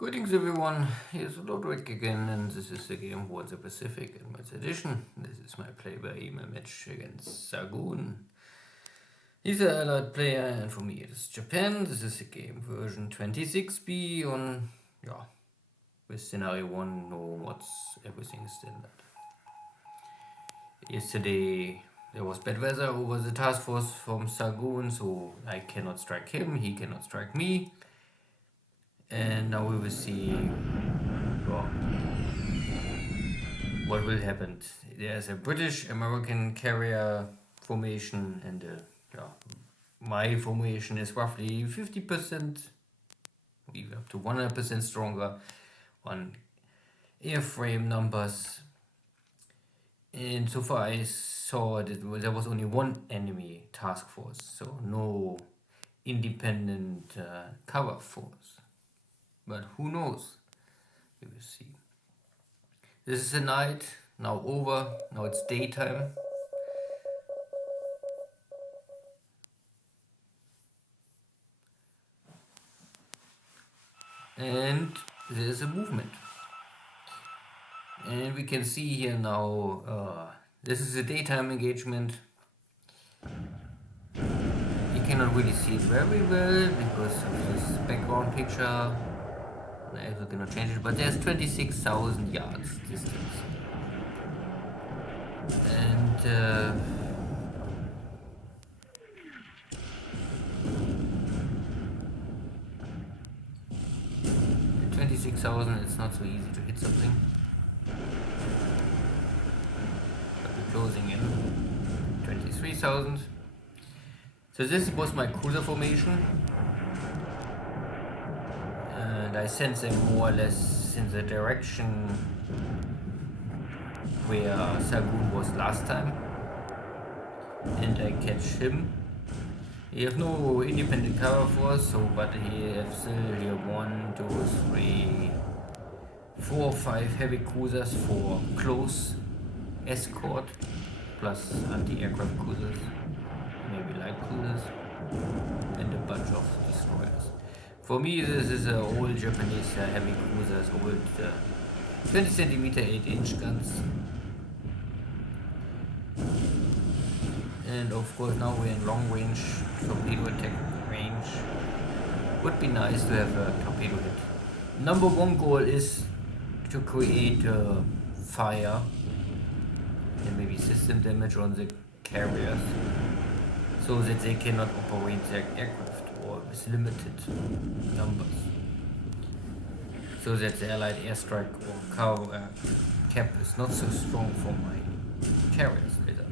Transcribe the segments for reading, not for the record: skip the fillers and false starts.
Greetings everyone, here's Lodrik again, and this is the game War in the Pacific Advanced Edition. This is my PBEM match against Xargun. He's an allied player, and for me it is Japan. This is the game version 26B on, with scenario 1, no mods, everything is standard. Yesterday there was bad weather over the task force from Xargun, so I cannot strike him, he cannot strike me. And now we will see what will happen. There's a British-American carrier formation, and my formation is roughly 50%, even up to 100% stronger on airframe numbers. And so far I saw that there was only one enemy task force, so no independent cover force. But who knows? We will see. This is the night, now over, now it's daytime. And there's a movement. And we can see here now, this is a daytime engagement. You cannot really see it very well because of this background picture. I also cannot change it, but there's 26,000 yards distance. And 26,000, it's not so easy to hit something. But we're closing in 23,000. So this was my cruiser formation. And I sense them more or less in the direction where Xargun was last time, and I catch him. He have no independent cover force, but he have still here 1, 2, 3, 4, 5 heavy cruisers for close escort, plus anti-aircraft cruisers, maybe light cruisers, and a bunch of destroyers. For me, this is old Japanese heavy cruisers, old 20 centimeter 8-inch guns. And of course now we're in long range, torpedo attack range. Would be nice to have a torpedo hit. Number one goal is to create fire and maybe system damage on the carriers, so that they cannot operate their aircraft with limited numbers, so that the allied airstrike or cap is not so strong for my carriers later.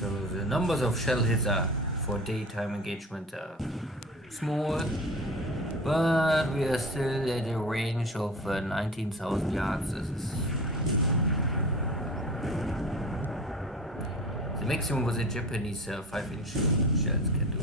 So the numbers of shell hits are for daytime engagement are small, but we are still at a range of 19,000 yards. This is the maximum what the Japanese 5-inch shells can do.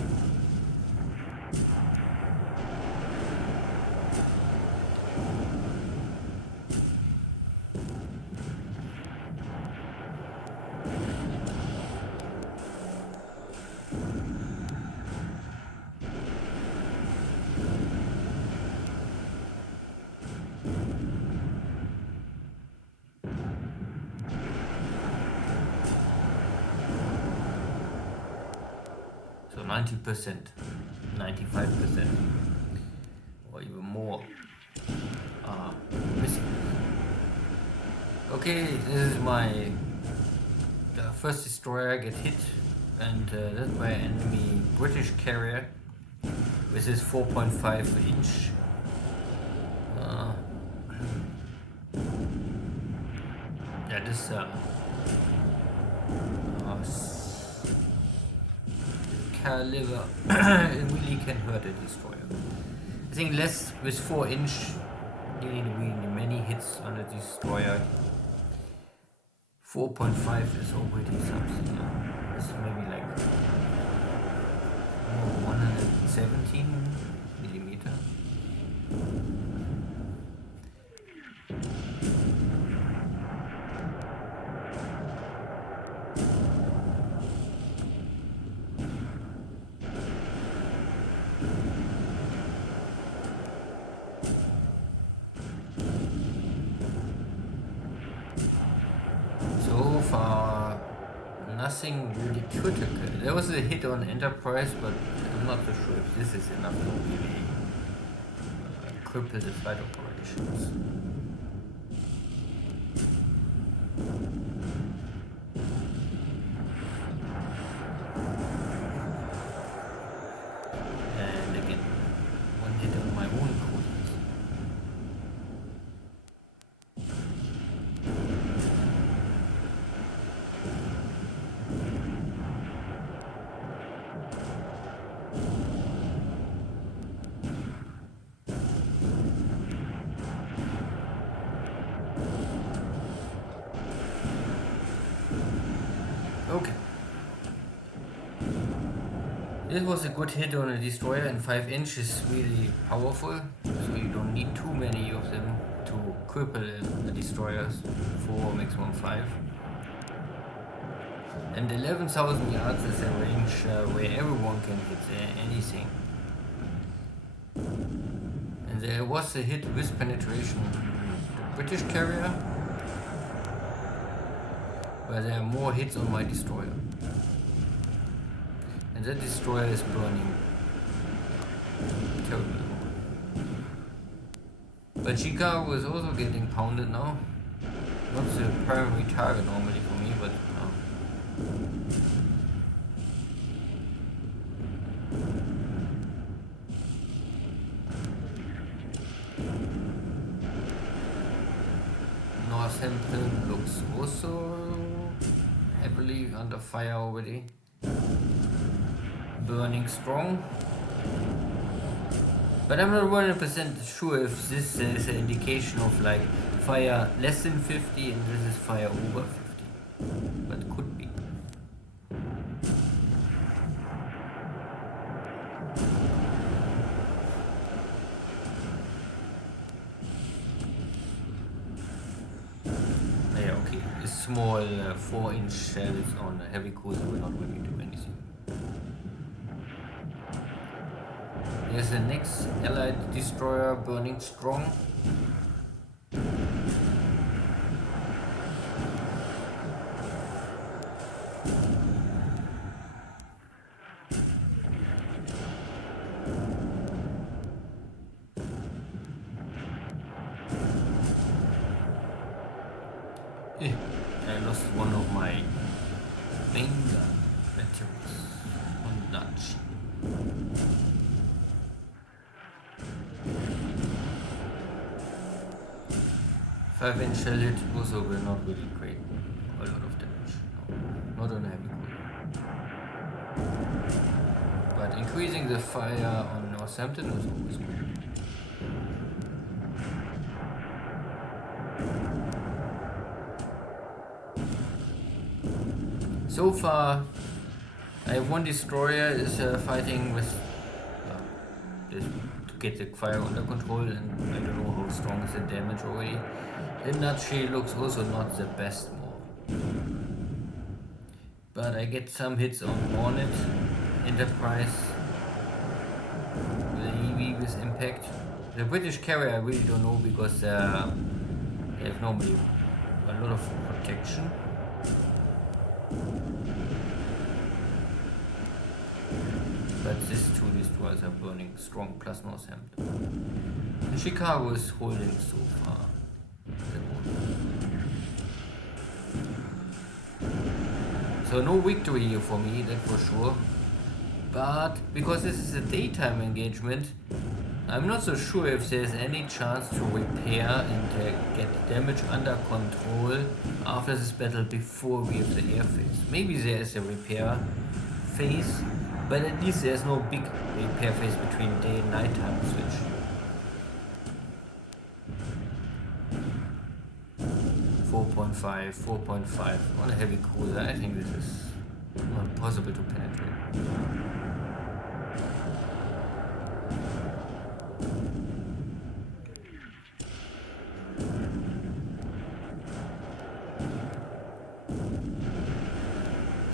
So 90%, 95%, or even more are missing. Okay, this is my first destroyer get hit, and that's my enemy British carrier with his 4.5-inch. This caliber it really can hurt a destroyer. I think less with 4-inch, you need really many hits on a destroyer. 4.5 is already something. It's maybe like 117 millimeter. nothing really critical. There was a hit on Enterprise, but I'm not so sure if this is enough to really cripple the flight operations. And again, one hit on my own cruisers. Okay. This was a good hit on a destroyer, and 5 inch is really powerful, so you don't need too many of them to cripple the destroyers, 4 maximum 5. And 11,000 yards is a range where everyone can hit anything. And there was a hit with penetration on the British carrier, where there are more hits on my destroyer. And that destroyer is burning terrible. But Chicago is also getting pounded now. Not the primary target normally for me, but Northampton looks also heavily under fire already. Burning strong. But I'm not 100% sure if this is an indication of like fire less than 50 and this is fire over 50. But could be. Yeah, okay. A small 4-inch shells on a heavy cruiser will not really do anything. Here's the next Allied destroyer burning strong. I lost one of my main gun batteries on Dutch. Five-inch shell hit also will not really create a lot of damage. No, not on a heavy cruiser. But increasing the fire on Northampton was always good. So far, I have one destroyer is fighting with this to get the fire under control, and I don't know how strong is the damage already. The Nachi looks also not the best more. But I get some hits on Hornet, Enterprise, the EV with impact. The British carrier I really don't know because they have normally a lot of protection. But these two destroyers are burning strong plus Northampton. And Chicago is holding so far. So no victory here for me, that for sure. But because this is a daytime engagement, I'm not so sure if there's any chance to repair and get damage under control after this battle before we have the air phase. Maybe there is a repair phase, but at least there's no big repair phase between day and nighttime switch. Four point five on a heavy cruiser. I think this is not possible to penetrate.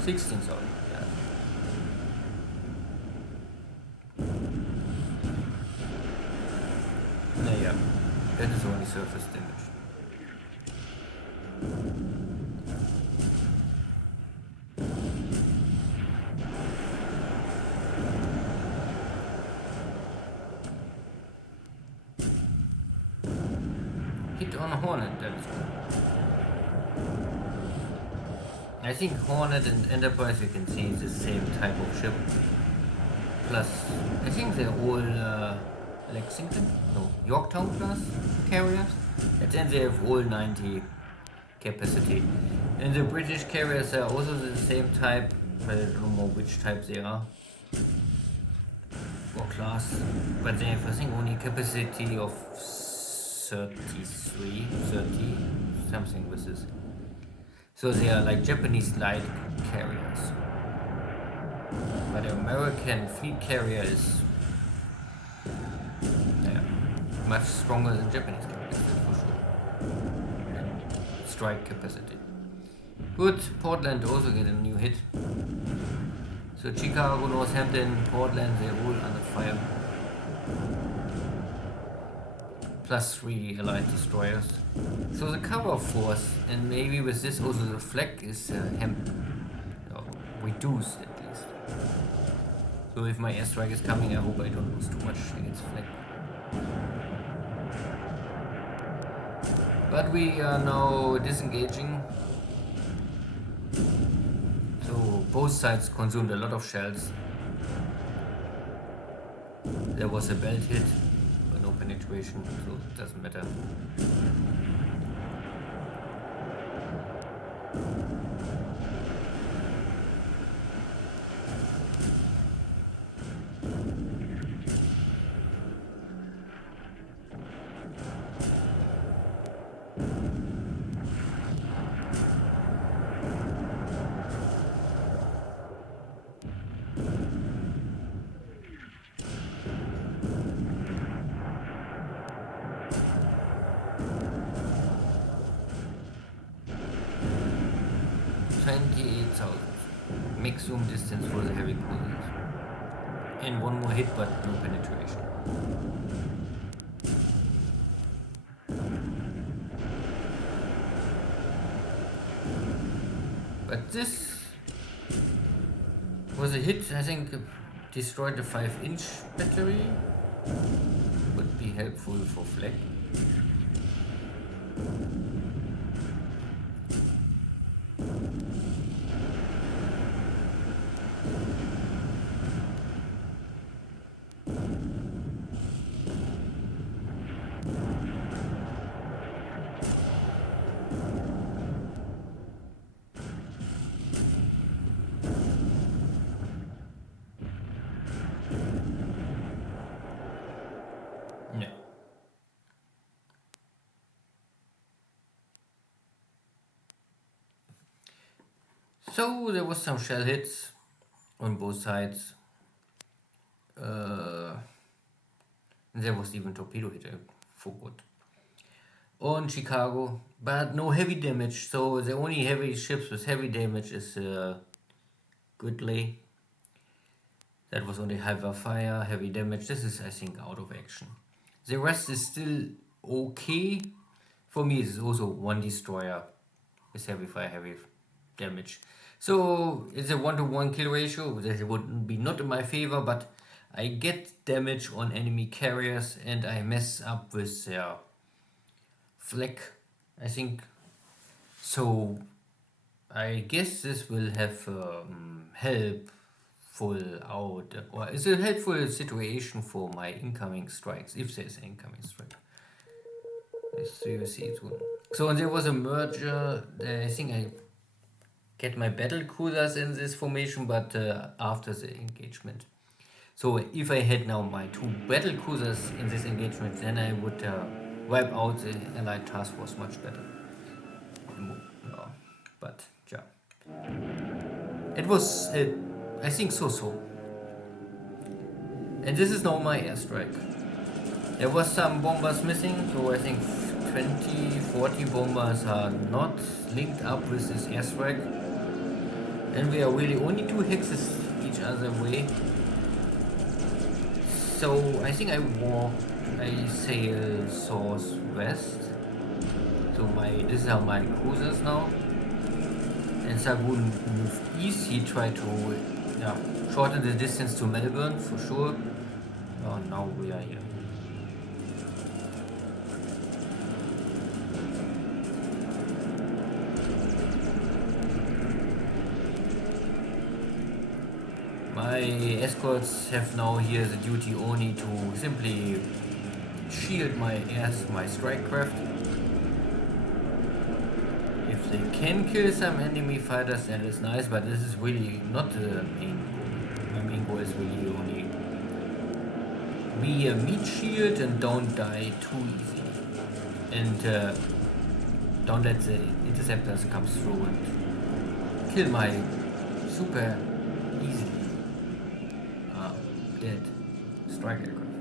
$16,000, yeah. Yeah, that is only surface damage. hit on Hornet, that is good. I think Hornet and Enterprise, you can see, is the same type of ship. Plus, I think they're all Lexington, no, Yorktown class carriers. And then they have all 90 capacity. And the British carriers are also the same type, but I don't know which type they are. Or class. But they have, I think, only capacity of 33, 30, something with this. So they are like Japanese light carriers. But the American fleet carrier is much stronger than Japanese carriers, that's for sure. And strike capacity. Good, Portland also get a new hit. So Chicago, Northampton, Portland, they're all under fire. Plus 3 Allied destroyers. So the cover force, and maybe with this also the flag is reduced at least. So if my airstrike is coming, I hope I don't lose too much against flag. But we are now disengaging. So both sides consumed a lot of shells. There was a belt hit, but no penetration, so it doesn't matter. Maximum distance for the heavy cruisers. And one more hit, but no penetration. But this was a hit, I think, destroyed the 5-inch battery. Would be helpful for flag. So there was some shell hits on both sides. There was even torpedo hit, I forgot. On Chicago, but no heavy damage. So the only heavy ships with heavy damage is Gridley. That was only Hyper Fire, heavy damage. This is, I think, out of action. The rest is still okay. For me, it's also one destroyer with heavy fire, heavy damage. So it's a 1-to-1 kill ratio. That would be not in my favor, but I get damage on enemy carriers and I mess up with their flag, I think. So I guess this will have helpful out, or it's a helpful situation for my incoming strikes, if there's an incoming strike. So there was a merger. I think I get my battle cruisers in this formation, but after the engagement. So if I had now my 2 battle cruisers in this engagement, then I would wipe out the Allied task force much better. But yeah, it was I think so. And this is now my airstrike. There was some bombers missing, so I think 20-40 bombers are not linked up with this airstrike. And we are really only 2 hexes each other way. So I think I sail southwest. So these are my cruisers now. And Xargun moved east. He tried to shorten the distance to Melbourne for sure. Oh, now we are here. My escorts have now here the duty only to simply shield my strike craft. If they can kill some enemy fighters, that is nice, but this is really not the main goal. My main goal is really only be a meat shield and don't die too easy. And don't let the interceptors come through and kill my super easily dead strike aircraft.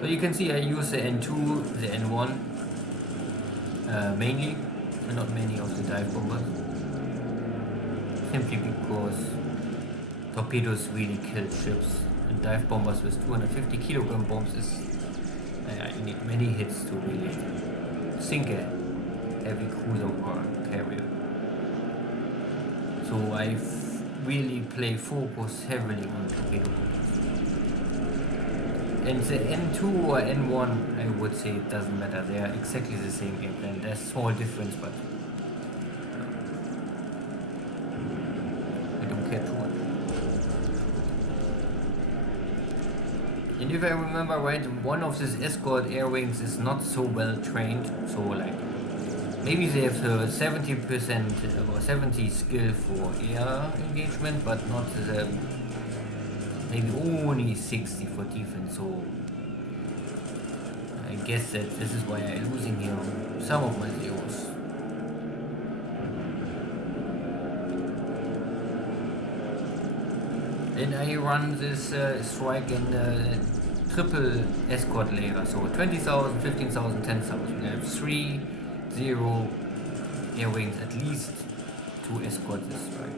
So you can see I use the N2, the N1 mainly, and not many of the dive bombers. Simply because torpedoes really kill ships, and dive bombers with 250 kilogram bombs is you need many hits to really sink a heavy cruiser or carrier. So I really focus heavily on torpedo bombers. And the N2 or N1, I would say it doesn't matter. They are exactly the same airplane. There's a small difference, but I don't care too much. And if I remember right, one of these escort air wings is not so well trained. So like, maybe they have 70% or 70 skill for air engagement, but not the maybe only 60 for defense. So I guess that this is why I'm losing here some of my zeros. And I run this strike in triple escort layer, so 20,000, 15,000, 10,000. I have 3 0 air wings at least to escort this strike.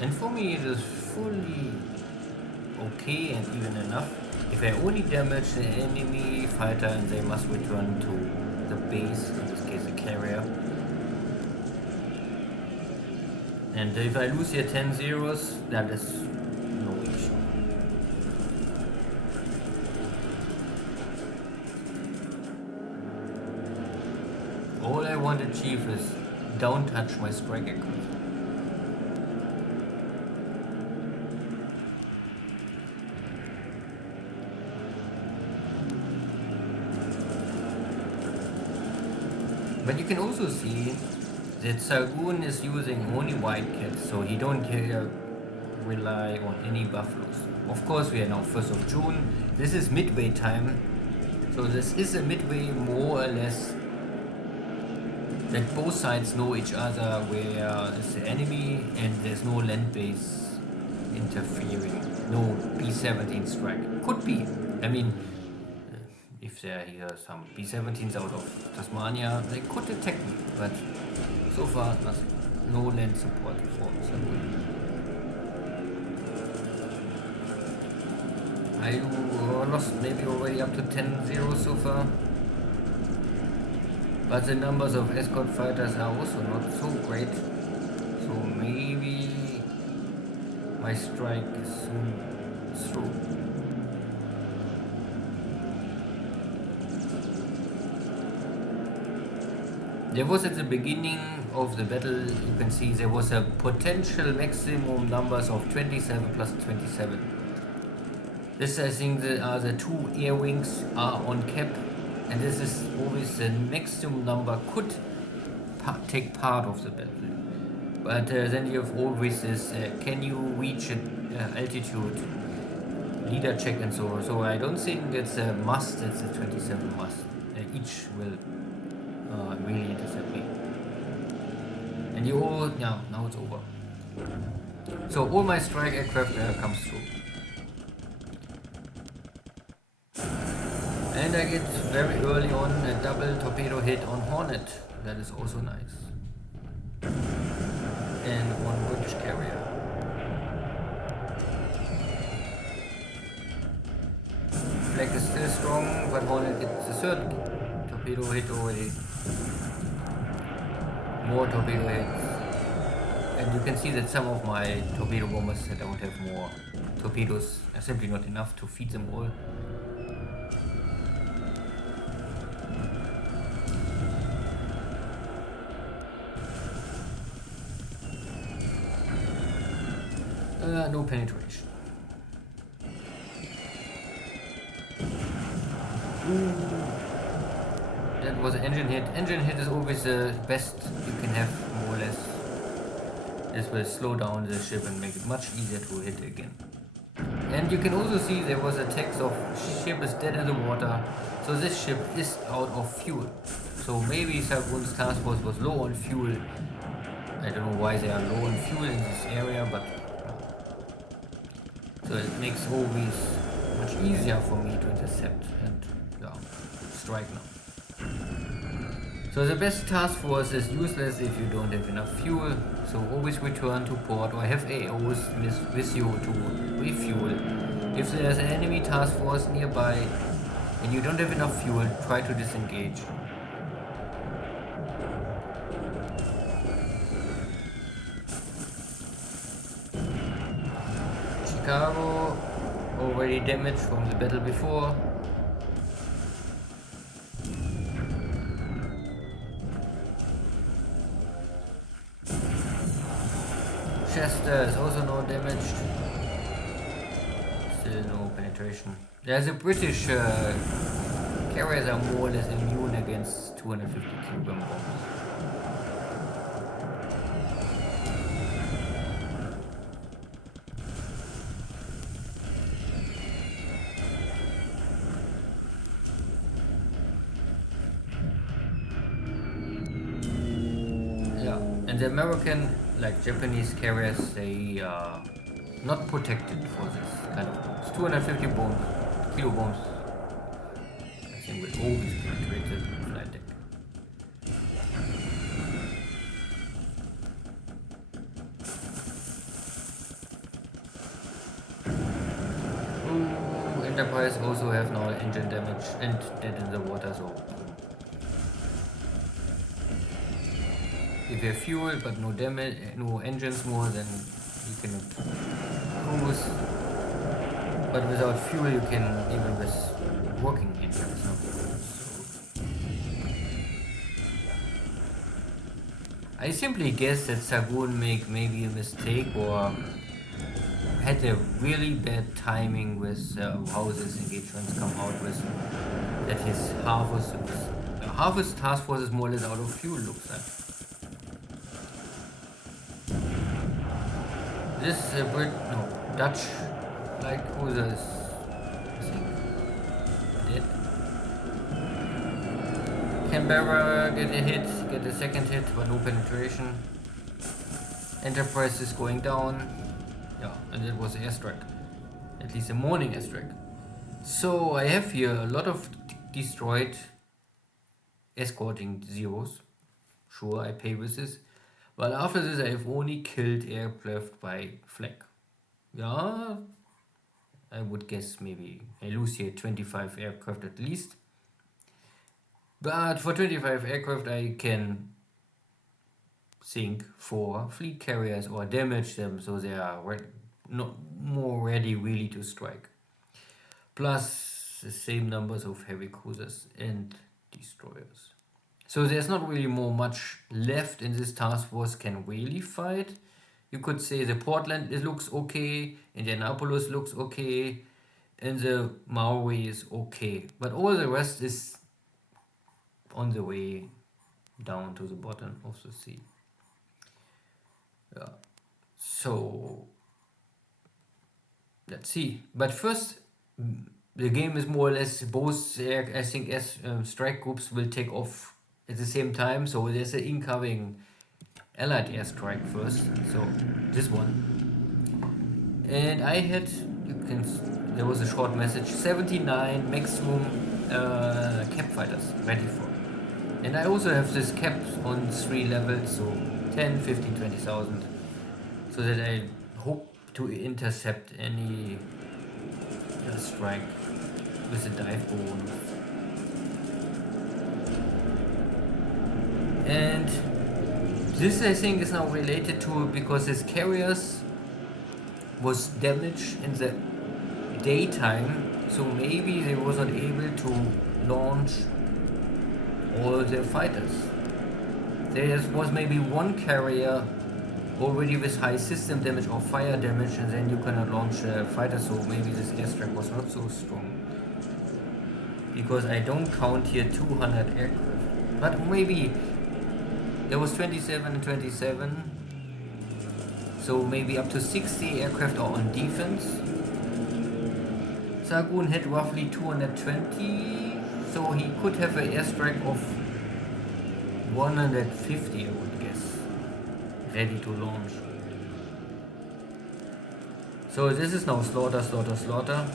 And for me it is fully okay and even enough if I only damage the enemy fighter and they must return to the base, in this case a carrier. And if I lose here 10 zeros, that is no issue. All I want to achieve is don't touch my strike aircraft. But you can also see that Xargun is using only wildcats, so he don't rely on any buffaloes. Of course, we are now 1st of June. This is midway time, so this is a midway more or less that both sides know each other where is the enemy and there's no land base interfering, no B-17 strike. Could be. I mean, if there are here some B-17s out of Tasmania, they could attack me, but so far nothing. No land support for Xargun. I lost maybe already up to 10-0 so far. But the numbers of escort fighters are also not so great. So maybe my strike is soon through. There was at the beginning of the battle, you can see there was a potential maximum numbers of 27 plus 27. This I think are the 2 air wings are on cap, and this is always the maximum number could take part of the battle. But then you have always this, can you reach an altitude leader check and so on. So I don't think it's a must. It's a 27 must. Each will really intercept me. And you all, yeah, now it's over. So all my strike aircraft comes through. And I get very early on a double torpedo hit on Hornet. That is also nice. And one British carrier. Flag is still strong, but Hornet gets the third torpedo hit already. More torpedo hits. And you can see that some of my torpedo bombers that don't have more torpedoes are simply not enough to feed them all. No penetration. Ooh. That was an engine hit. Engine hit is always the best you can have, more or less. This will slow down the ship and make it much easier to hit again. And you can also see there was a text of ship is dead in the water, so this ship is out of fuel. So maybe Xargun's task force was low on fuel. I don't know why they are low on fuel in this area, but so it makes always much easier for me to intercept and strike now. So the best task force is useless if you don't have enough fuel, so always return to port or have AOs with you to refuel. If there's an enemy task force nearby and you don't have enough fuel, try to disengage. Chicago, already damaged from the battle before. Chester is also not damaged. Still no penetration. There's a British carriers are more or less immune against 250 kilogram bombs. And the American, like Japanese carriers, they are not protected for this kind of bombs. 250 kilo bombs, I think will always penetrate the flight deck. Ooh, Enterprise also have now engine damage and dead in the water, so if you have fuel but no damage, no engines more, then you cannot cruise. But without fuel, you can even with working engines. No? So I simply guess that Xargun made maybe a mistake or had a really bad timing with how this engagements come out with. That his half his task force is more or less out of fuel, looks like. This Dutch light cruiser is, I think, dead. Canberra get a second hit, but no penetration. Enterprise is going down. Yeah, and it was an airstrike. At least a morning airstrike. So I have here a lot of destroyed escorting zeros. Sure, I pay with this. But after this, I have only killed aircraft by flag. Yeah, I would guess maybe I lose here 25 aircraft at least. But for 25 aircraft, I can sink 4 fleet carriers or damage them so they are not more ready really to strike. Plus the same numbers of heavy cruisers and destroyers. So there's not really much left in this task force can really fight. You could say the Portland looks okay, Indianapolis looks okay, and the Maui is okay. But all the rest is on the way down to the bottom of the sea. Yeah. So let's see. But first, the game is more or less both. I think as strike groups will take off at the same time. So there's an incoming Allied airstrike first. So this one, and I had there was a short message 79 maximum cap fighters ready for. And I also have this cap on 3 levels, so 10, 15, 20,000, so that I hope to intercept any strike with a dive bonus. And this I think is now related to because his carriers was damaged in the daytime, so maybe they was not able to launch all their fighters. There was maybe one carrier already with high system damage or fire damage, and then you cannot launch a fighter, so maybe this airstrike was not so strong. Because I don't count here 200 aircraft. But maybe there was 27 and 27, so maybe up to 60 aircraft are on defense. Xargun had roughly 220, so he could have an airstrike of 150, I would guess, ready to launch. So this is now slaughter, slaughter, slaughter.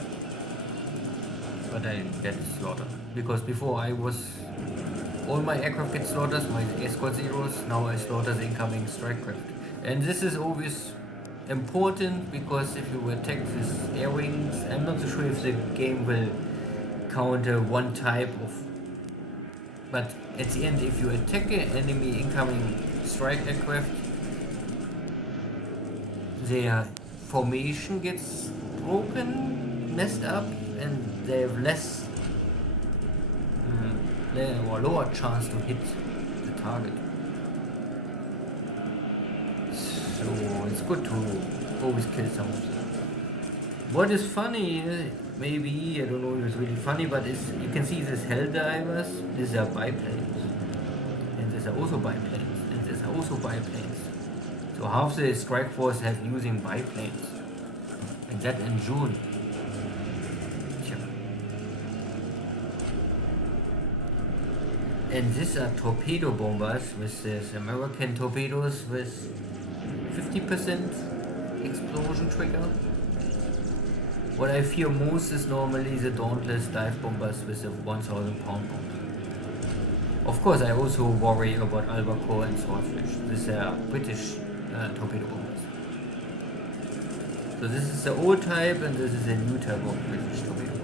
But I get slaughter because before I was all my aircraft get slaughters, my escort zeros. Now I slaughter the incoming strike craft, and this is always important because if you attack these air wings, I'm not so sure if the game will counter one type of. But at the end, if you attack an enemy incoming strike aircraft, their formation gets broken, messed up, and they have less or lower chance to hit the target. So it's good to always kill some of them. What is funny, maybe, I don't know if it's really funny, but you can see these Helldivers, these are biplanes. And these are also biplanes. And these are also biplanes. So half the strike force have using biplanes. And that in June. And these are torpedo bombers with these American torpedoes with 50% explosion trigger. What I fear most is normally the Dauntless dive bombers with a 1,000 pound bomb. Of course, I also worry about Albacore and Swordfish. These are British torpedo bombers. So this is the old type and this is a new type of British torpedo bombers.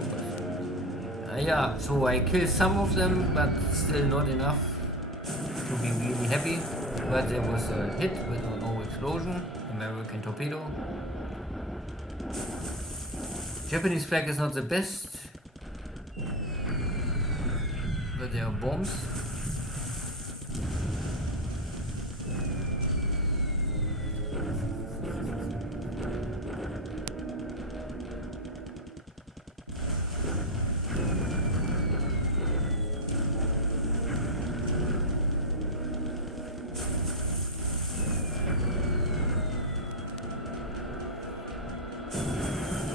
Yeah, so I killed some of them, but still not enough to be really happy. But there was a hit with no explosion, American torpedo. Japanese flag is not the best, but there are bombs.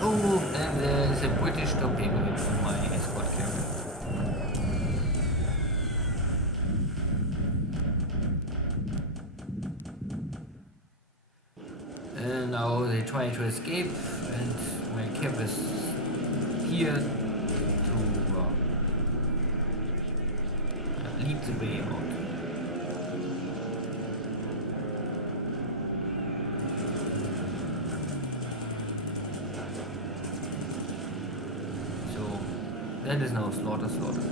Oh, and there's a British torpedo on my escort carrier. And now they try to escape, and my cap is here to lead the way out. That is now slaughter, slaughter.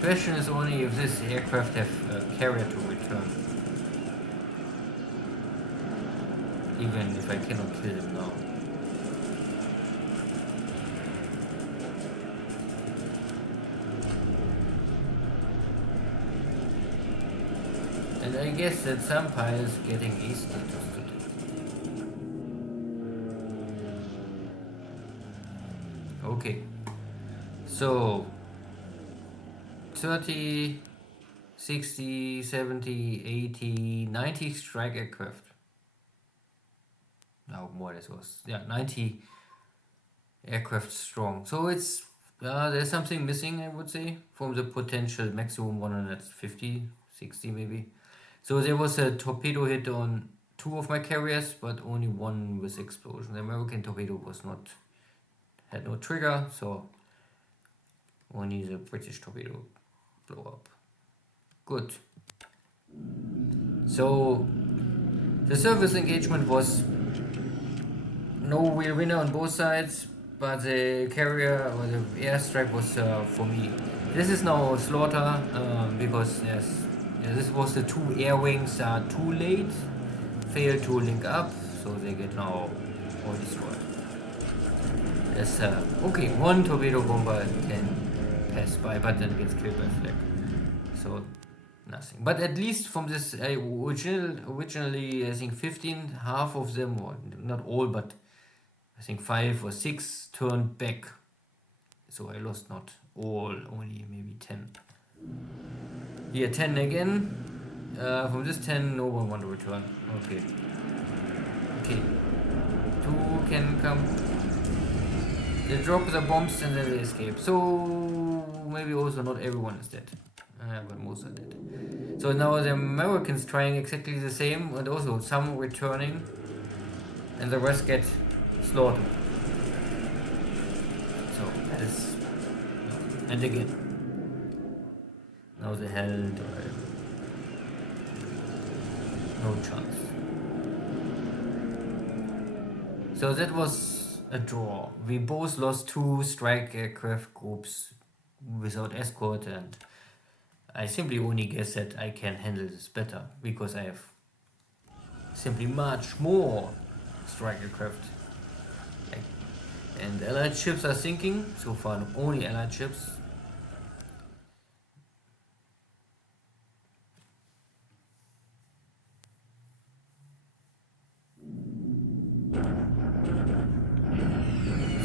Question is only if this aircraft have a carrier to return. Even if I cannot kill him now. And I guess that some pilots getting A status today. Okay, so 30, 60, 70, 80, 90 strike aircraft. more or less was, yeah, 90 aircraft strong. So it's, there's something missing, I would say, from the potential maximum 150, 60 maybe. So there was a torpedo hit on 2 of my carriers, but only 1 with explosion. The American torpedo had no trigger, so only the British torpedo blew up. Good. So the service engagement was no real winner on both sides, but the carrier or the airstrike was for me. This is now slaughter because this was the 2 air wings are too late, failed to link up, so they get now all destroyed. There's okay, 1 torpedo bomber can pass by, but then gets killed by flak. So nothing. But at least from this originally I think 15, half of them, or not all, but I think 5 or 6 turned back. So I lost not all, only maybe 10. Here 10 again. From this 10, no one want to return. Okay. Okay. 2 can come. They drop the bombs and then they escape. So maybe also not everyone is dead. But most are dead. So now the Americans trying exactly the same, and also some returning, and the rest get slaughtered. So that is, and again, now the held, no chance. So that was a draw. We both lost 2 strike aircraft groups without escort, and I simply only guess that I can handle this better because I have simply much more strike aircraft. And Allied ships are sinking. So far, only Allied ships.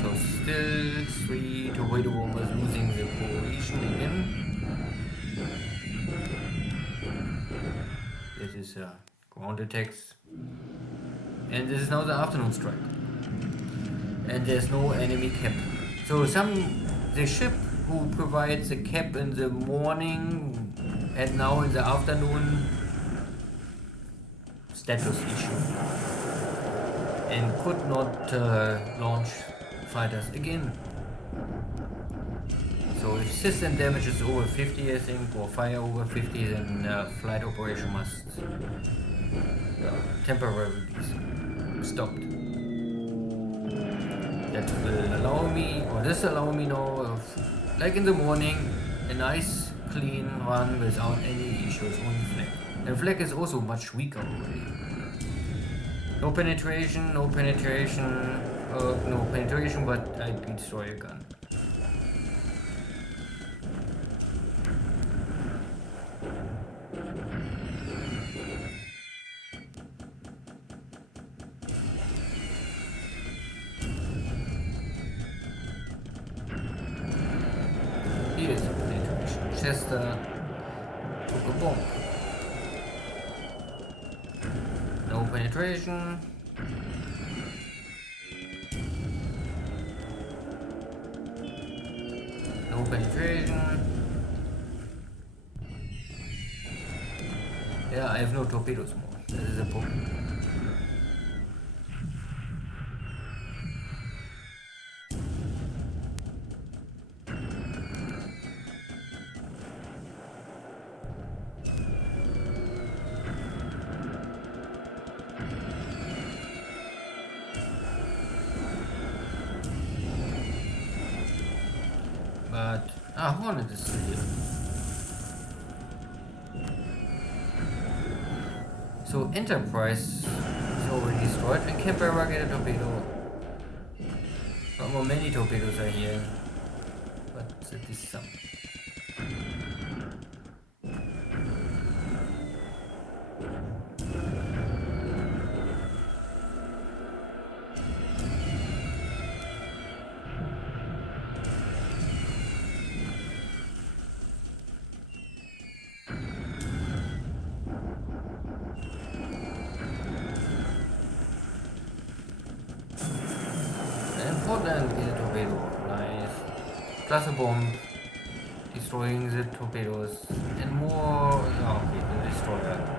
So still 3 torpedo bombers losing the cohesion again. This is ground attacks. And this is now the afternoon strike. And there's no enemy cap. So the ship who provides the cap in the morning and now in the afternoon status issue. And could not launch fighters again. So if system damage is over 50, I think, or fire over 50, then flight operation must temporarily be stopped. That will allow me, or this allow me now, like in the morning, a nice clean run without any issues, only flak. And flak is also much weaker already. No penetration, but I destroy a gun. Here is a penetration. Chester took a bomb. No penetration. No penetration. Yeah, I have no torpedoes more. That is a problem. But Hornet is still here. So Enterprise is already destroyed, and Canberra get a torpedo. Not more many torpedoes are here, but that is some. plus a bomb, destroying the torpedoes, and more. Oh, okay, the destroyer.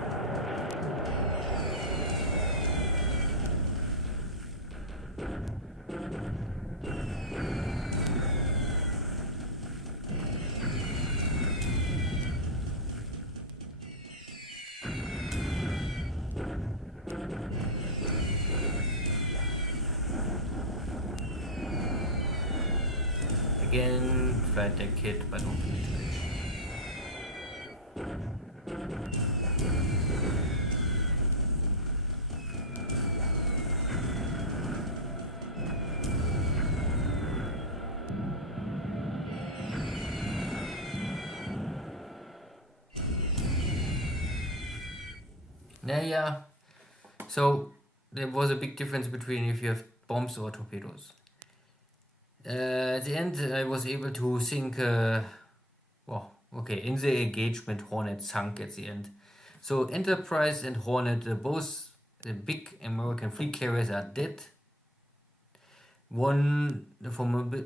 Again, flight deck hit, but no penetration. Yeah. So there was a big difference between if you have bombs or torpedoes. At the end, I was able to sink. In the engagement, Hornet sunk at the end. So Enterprise and Hornet, both the big American fleet carriers, are dead. One formidable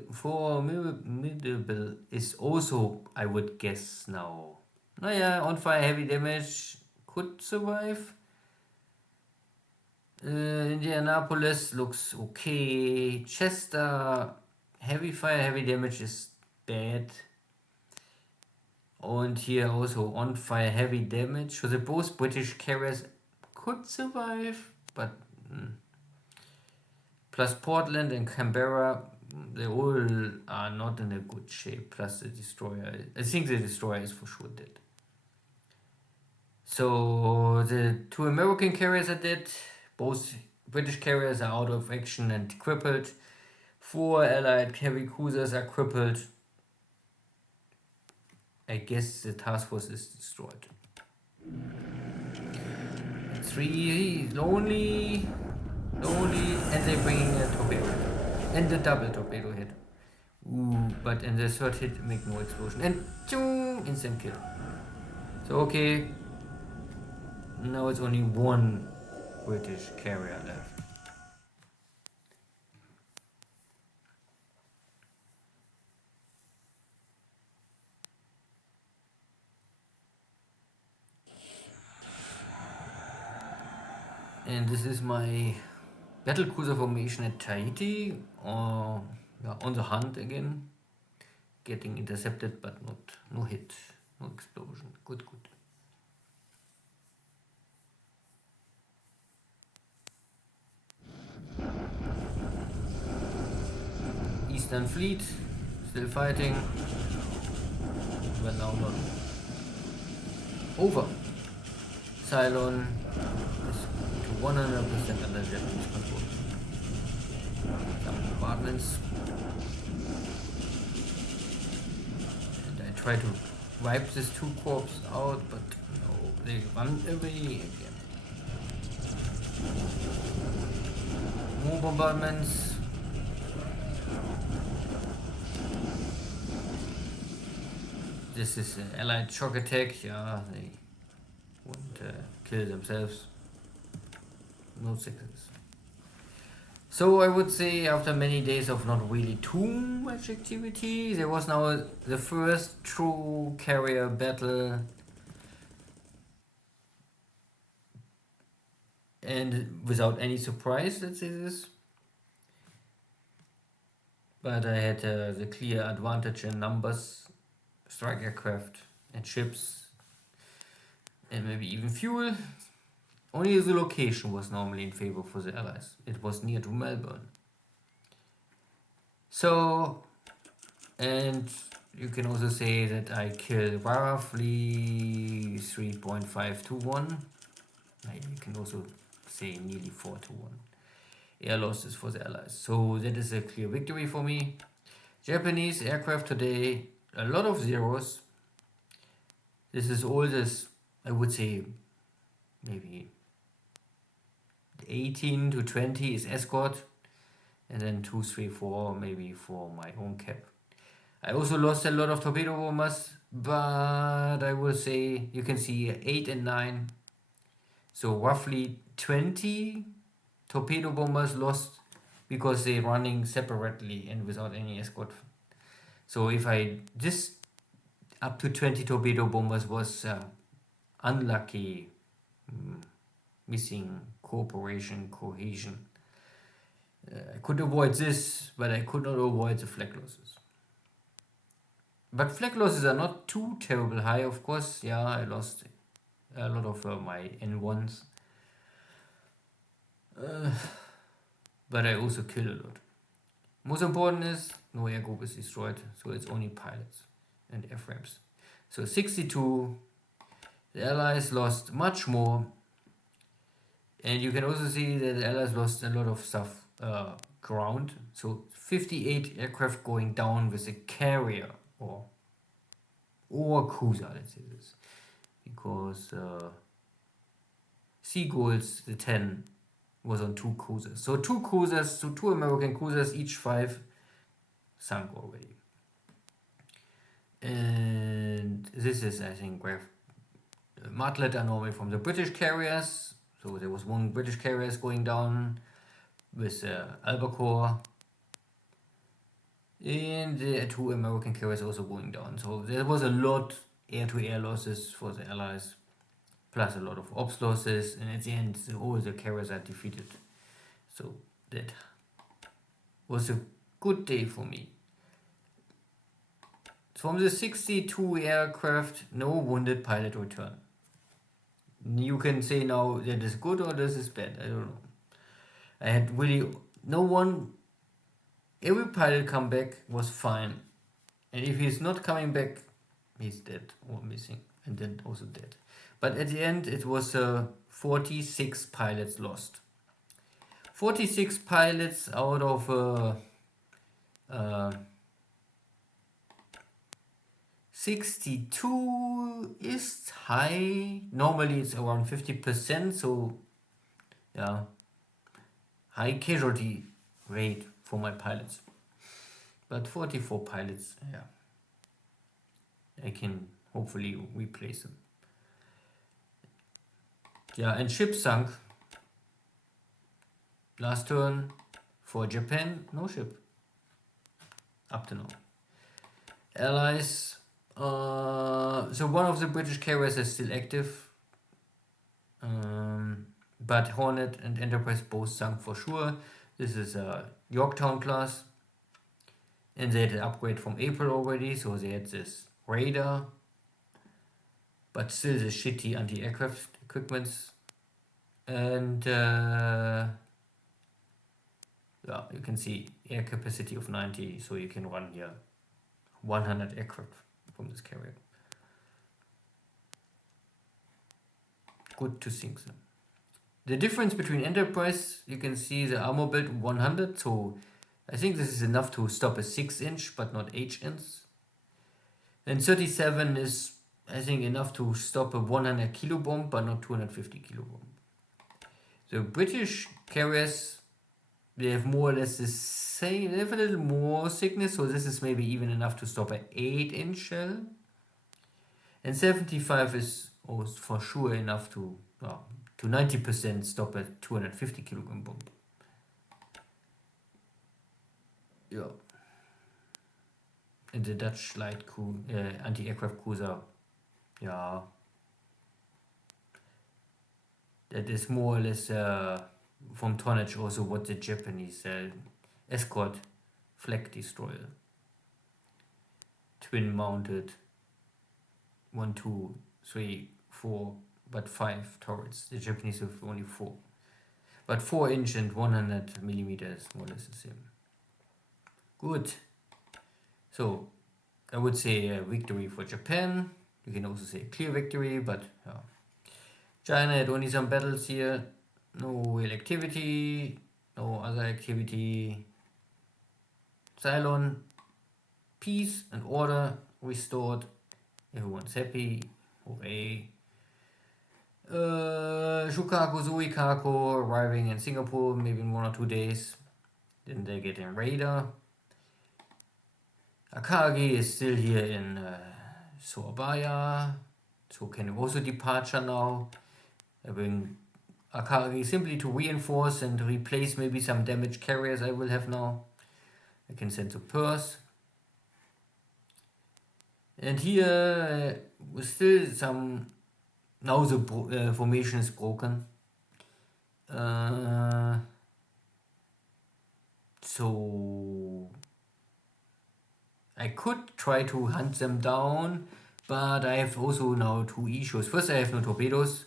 is also, I would guess now. On fire, heavy damage, could survive. Indianapolis looks okay. Chester, heavy fire, heavy damage is bad. And here also on fire, heavy damage. So the both British carriers could survive, but plus Portland and Canberra, they all are not in a good shape. Plus the destroyer, I think the destroyer is for sure dead. So the two American carriers are dead. Both British carriers are out of action and crippled. 4 Allied heavy cruisers are crippled. I guess the task force is destroyed. 3 lonely, and they're bringing a torpedo and the double torpedo hit. But in the third hit, make no explosion and instant kill. So okay, now it's only one British carrier left. And this is my battle cruiser formation at Tahiti, on the hunt again, getting intercepted but no hit, no explosion. Good. Eastern Fleet still fighting, but now not over. Cylon is to 100% under Japanese control. Some bombardments, and I try to wipe these 2 corps out, but no, they run away again. More bombardments. This is an Allied shock attack. Yeah, they won't kill themselves. No success. So I would say after many days of not really too much activity, there was now the first true carrier battle. And without any surprise, let's say this. But I had the clear advantage in numbers, strike aircraft and ships, and maybe even fuel. Only the location was normally in favor for the Allies. It was near to Melbourne. So, and you can also say that I killed roughly 3.5 to 1. You can also say nearly 4 to 1. Air losses for the Allies. So that is a clear victory for me. Japanese aircraft today, a lot of zeros. This is all this, I would say, maybe 18 to 20 is escort, and then 2, 3, 4 maybe for my own cap. I also lost a lot of torpedo bombers, but I will say you can see 8 and 9, so roughly 20 torpedo bombers lost because they're running separately and without any escort. So if this up to 20 torpedo bombers was unlucky, missing cooperation, cohesion. I could avoid this, but I could not avoid the flag losses. But flag losses are not too terrible high, of course. Yeah, I lost a lot of my N1s. But I also killed a lot. Most important is no air group is destroyed, so it's only pilots and airframes. So 62, the Allies lost much more. And you can also see that the Allies lost a lot of stuff ground. So 58 aircraft going down with a carrier or cruiser, let's say this. Because Seagulls, the 10, was on 2 cruisers. So 2 cruisers, so 2 American cruisers, each 5 sunk already. And this is, I think, where Martlet are normally from the British carriers. So there was 1 British carriers going down with Albacore. And the 2 American carriers also going down. So there was a lot air-to-air losses for the Allies, plus a lot of ops losses, and at the end all the carriers are defeated. So that was a good day for me. From the 62 aircraft, no wounded pilot return. You can say now that is good or this is bad, I don't know. I had really no one, every pilot come back was fine. And if he's not coming back, he's dead or missing, and then also dead. But at the end, it was 46 pilots lost. 46 pilots out of 62 is high. Normally it's around 50%, so yeah, high casualty rate for my pilots. But 44 pilots, yeah, I can hopefully replace them. Yeah, and ship sunk. Last turn for Japan, no ship. Up to now. Allies. So one of the British carriers is still active. But Hornet and Enterprise both sunk for sure. This is a Yorktown class. And they had an upgrade from April already, so they had this radar. But still the shitty anti-aircraft equipments. And yeah, you can see air capacity of 90, so you can run here 100 aircraft from this carrier. Good to sink them. The difference between Enterprise, you can see the armor build 100, so I think this is enough to stop a 6-inch, but not 8-inch. And 37 is, I think, enough to stop a 100 kilo bomb, but not 250 kilo bomb. The British carriers, they have more or less the same, they have a little more thickness, so this is maybe even enough to stop an 8-inch shell. And 75 is for sure enough to 90% stop a 250 kilogram bomb. Yeah. And the Dutch light anti-aircraft cruiser, yeah, that is more or less from tonnage also what the Japanese escort flag destroyer. Twin mounted 1, 2, 3, 4, but 5 turrets. The Japanese have only 4. But 4-inch and 100 millimeters, more or less the same. Good. So I would say a victory for Japan. You can also say a clear victory, but yeah. China had only some battles here. No real activity. No other activity. Cylon. Peace and order restored. Everyone's happy. Hooray. Shukaku, Suikaku arriving in Singapore maybe in 1 or 2 days. Then they get in radar. Akagi is still here in Surabaya. So can also departure now. I bring Akagi simply to reinforce and replace maybe some damaged carriers I will have now. I can send to Perth. And here still some, now the formation is broken. So I could try to hunt them down, but I have also now two issues. First, I have no torpedoes.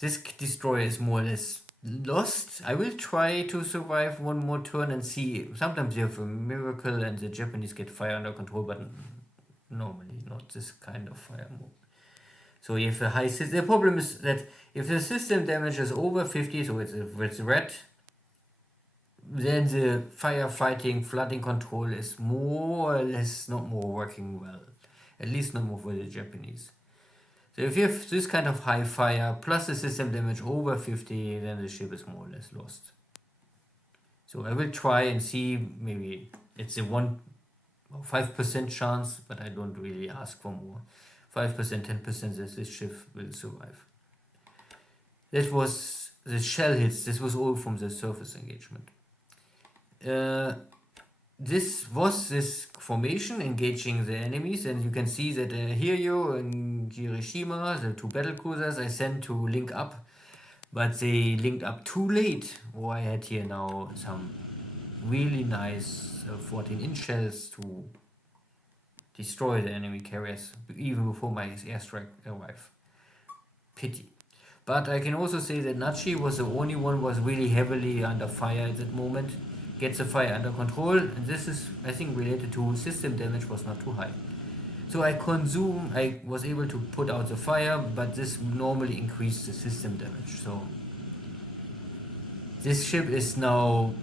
This destroyer is more or less lost. I will try to survive one more turn and see. Sometimes you have a miracle and the Japanese get fire under control, but normally not this kind of fire mode. So you have a high system. The problem is that if the system damage is over 50, so it's red, then the firefighting, flooding control is more or less not more working well. At least not more for the Japanese. So if you have this kind of high fire plus the system damage over 50, then the ship is more or less lost. So I will try and see, maybe it's a 1 or 5% chance, but I don't really ask for more. 5%, 10% that this ship will survive. That was the shell hits. This was all from the surface engagement. This was this formation engaging the enemies, and you can see that Hiryu and Hiroshima, the two battle cruisers, I sent to link up, but they linked up too late. Oh, I had here now some really nice 14-inch shells to destroy the enemy carriers even before my airstrike arrived. Pity. But I can also say that Nachi was the only one who was really heavily under fire at that moment. Gets the fire under control, and this is, I think, related to system damage was not too high. So I was able to put out the fire, but this normally increased the system damage. So this ship is now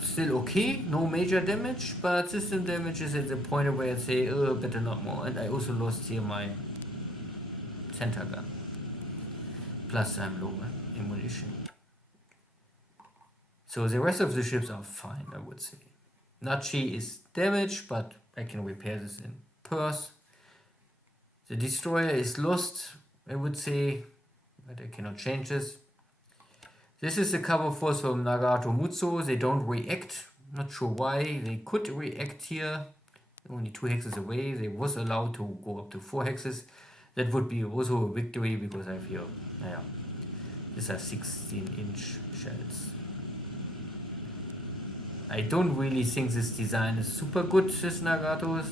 still okay, no major damage, but system damage is at the point where I say, oh, better not more. And I also lost here my center gun. Plus I'm low ammunition. So the rest of the ships are fine, I would say. Nachi is damaged, but I can repair this in Perth. The destroyer is lost, I would say, but I cannot change this. This is the cover force from Nagato Mutsu. They don't react. Not sure why. They could react here. Only 2 hexes away. They was allowed to go up to 4 hexes. That would be also a victory because I have here, these are 16-inch shells. I don't really think this design is super good, this Nagato's.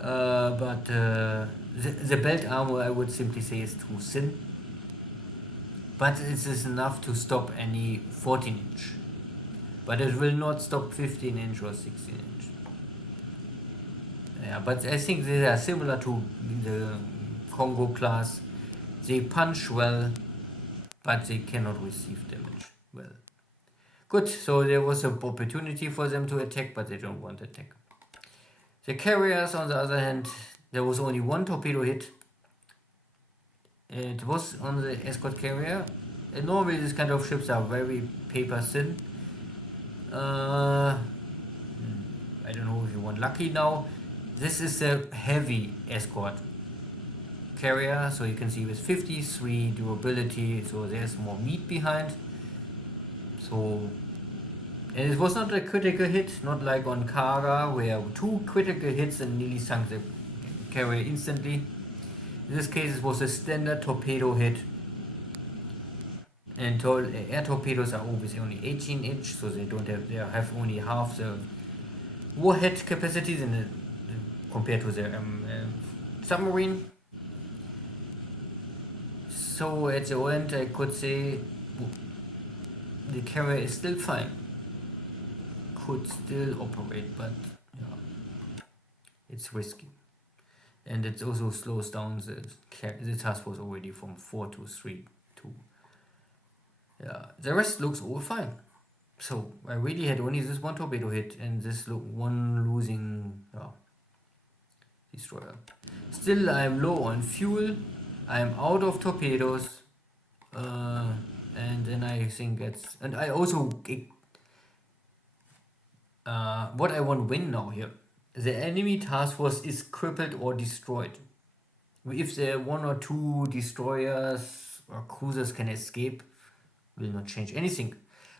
But the belt armor, I would simply say, is too thin. But it is enough to stop any 14-inch. But it will not stop 15-inch or 16-inch. Yeah, but I think they are similar to the Congo class. They punch well, but they cannot receive damage well. Good, so there was an opportunity for them to attack, but they don't want to attack. The carriers, on the other hand, there was only 1 torpedo hit. It was on the escort carrier. And normally these kind of ships are very paper thin. I don't know if you want lucky now. This is a heavy escort carrier, so you can see with 53 durability, so there's more meat behind. So, and it was not a critical hit, not like on Kara, where 2 critical hits and nearly sunk the carrier instantly. In this case, it was a standard torpedo hit. And air torpedoes are always only 18-inch, so they have only half the warhead capacities compared to the submarine. So at the end, I could say the carrier is still fine. Could still operate, but yeah, it's risky. And it also slows down the task force already from 4 to 3 to. Yeah, the rest looks all fine. So I really had only this 1 torpedo hit and this 1 losing destroyer. Still, I'm low on fuel. I'm out of torpedoes. And then I think and I also what I want to win now here. The enemy task force is crippled or destroyed. If there 1 or 2 destroyers or cruisers can escape, will not change anything.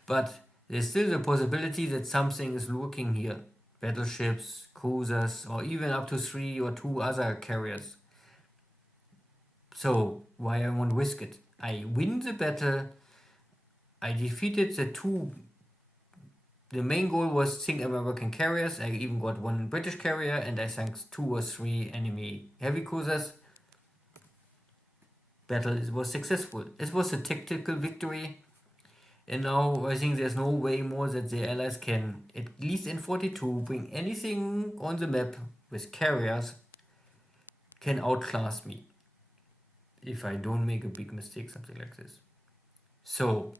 But there's still the possibility that something is lurking here battleships, cruisers, or even up to 3 or 2 other carriers. So why I won't risk it? I win the battle. I defeated the main goal was sink American carriers. I even got 1 British carrier and I sank 2 or 3 enemy heavy cruisers. Battle was successful. It was a tactical victory. And now I think there's no way more that the Allies can, at least in 42, bring anything on the map with carriers can outclass me. If I don't make a big mistake, something like this. So,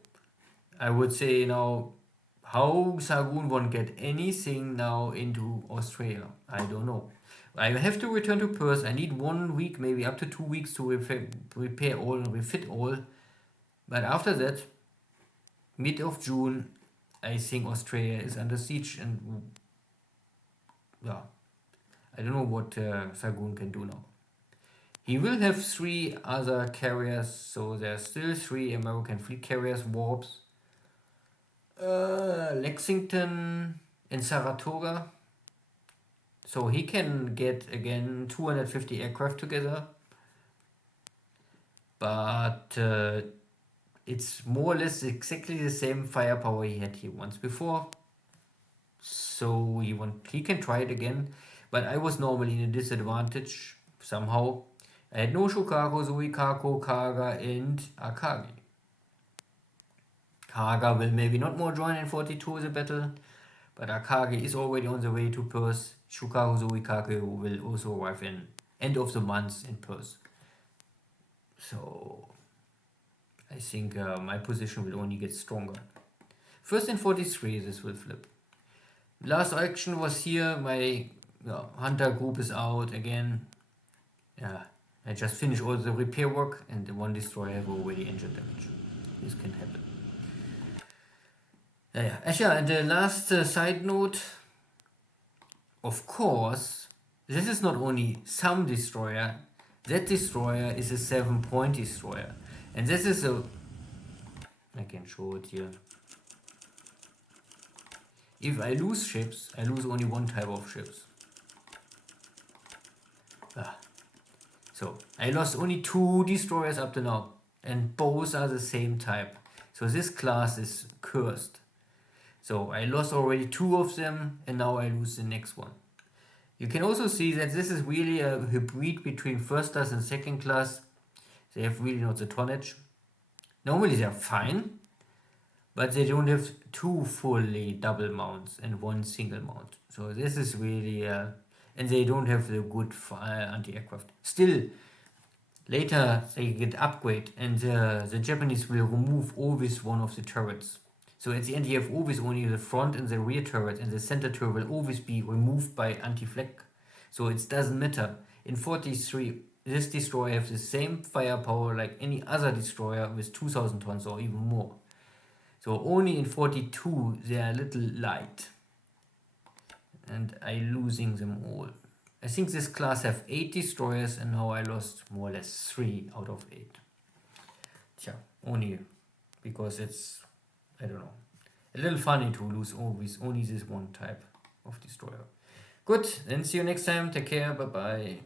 I would say now, how Xargun won't get anything now into Australia, I don't know. I have to return to Perth. I need 1 week, maybe up to 2 weeks to repair all and refit all. But after that, mid of June, I think Australia is under siege, and yeah, I don't know what Xargun can do now. He will have 3 other carriers, so there are still 3 American fleet carriers, warps. Lexington and Saratoga. So he can get again 250 aircraft together. But it's more or less exactly the same firepower he had here once before. So he can try it again. But I was normally in a disadvantage somehow. I had no Chicago, Suikako, Kaga, and Akagi. Kaga will maybe not more join in 42 the battle, but Akagi is already on the way to Perth. Chicago, Suikako will also arrive in end of the month in Perth. So I think my position will only get stronger. First in 43 this will flip. Last action was here. My Hunter group is out again. Yeah, I just finished all the repair work and the 1 destroyer have already injured damage. This can happen. And the last side note, of course, this is not only some destroyer. That destroyer is a 7-point destroyer. And this is I can show it here. If I lose ships, I lose only 1 type of ships. So I lost only 2 destroyers up to now, and both are the same type. So this class is cursed. So I lost already 2 of them, and now I lose the next one. You can also see that this is really a hybrid between first class and second class. They have really not the tonnage. Normally they're fine, but they don't have 2 fully double mounts and 1 single mount. So this is really and they don't have the good anti-aircraft. Still, later they get upgrade, and the Japanese will remove always one of the turrets. So at the end you have always only the front and the rear turret, and the center turret will always be removed by anti-flak. So it doesn't matter. In 43, this destroyer has the same firepower like any other destroyer with 2000 tons or even more. So only in 42 they are a little light. And I'm losing them all. I think this class have 8 destroyers, and now I lost more or less 3 out of 8. Only because it's, I don't know, a little funny to lose always only this 1 type of destroyer. Good, then see you next time. Take care. Bye bye.